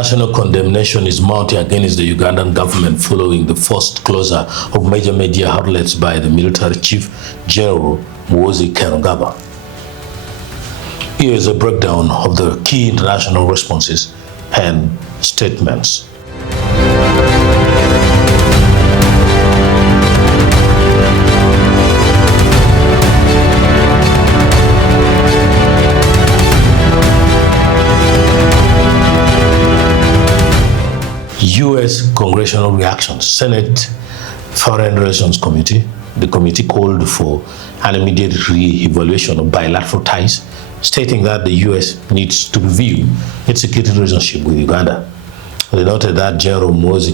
International condemnation is mounting against the Ugandan government following the forced closure of major media outlets by the military chief General Muhoozi. Here is a breakdown of the key international responses and statements. U.S. congressional reactions. Senate Foreign Relations Committee. The committee called for an immediate re-evaluation of bilateral ties, stating that the U.S. needs to review its security relationship with Uganda. They noted that General Muhoozi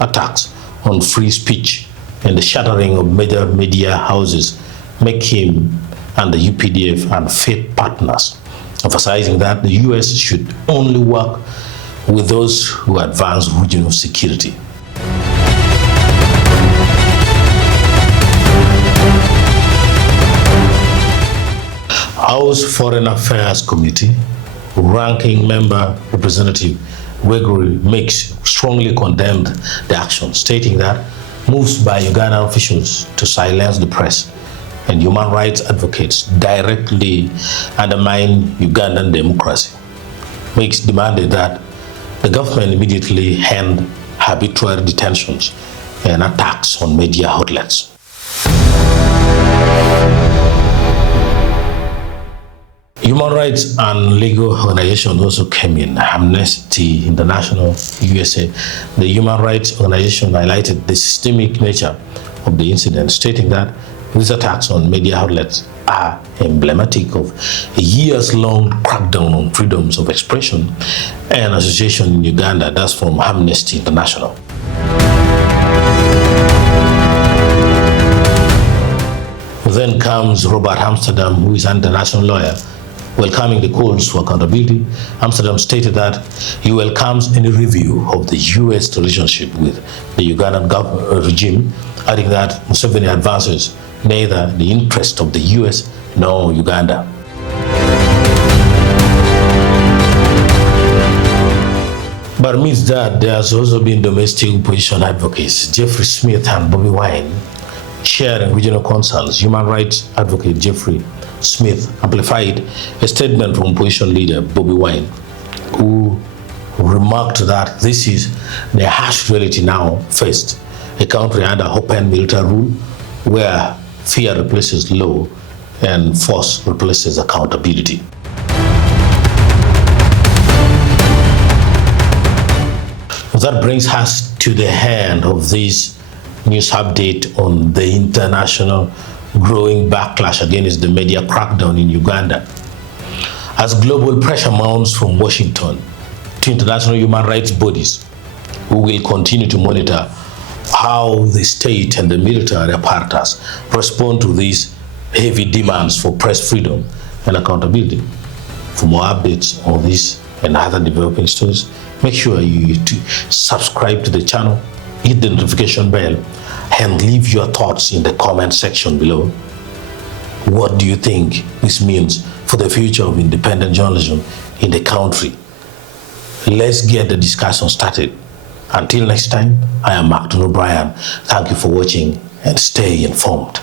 attacks on free speech and the shattering of major media houses make him and the UPDF unfit partners, emphasizing that the U.S. should only work with those who advance regional security. House Foreign Affairs Committee, ranking member Representative Bagwere strongly condemned the action, stating that moves by Ugandan officials to silence the press and human rights advocates directly undermine Ugandan democracy. Demanded that the government immediately end arbitrary detentions and attacks on media outlets. Human rights and legal organizations also came in. Amnesty International, USA. The human rights organization highlighted the systemic nature of the incident, stating that these attacks on media outlets are emblematic of a years-long crackdown on freedoms of expression and association in Uganda. That's from Amnesty International. Then comes Robert Amsterdam, who is an international lawyer, welcoming the calls for accountability. Amsterdam stated that he welcomes any review of the U.S. relationship with the Ugandan regime, adding that Museveni advances neither the interest of the U.S. nor Uganda. But amidst that, there has also been domestic opposition advocates, Jeffrey Smith and Bobby Wine, sharing regional concerns. Human rights advocate Jeffrey Smith amplified a statement from opposition leader Bobby Wine, who remarked that this is the harsh reality now faced, a country under open military rule where fear replaces law and force replaces accountability. That brings us to the end of this news update on the international growing backlash against the media crackdown in Uganda. As global pressure mounts from Washington to international human rights bodies, who will continue to monitor how the state and the military apparatus respond to these heavy demands for press freedom and accountability. For more updates on this and other developing stories, make sure you subscribe to the channel, hit the notification bell, and leave your thoughts in the comment section below. What do you think this means for the future of independent journalism in the country? Let's get the discussion started. Until next time, I am Mark O'Brien. Thank you for watching and stay informed.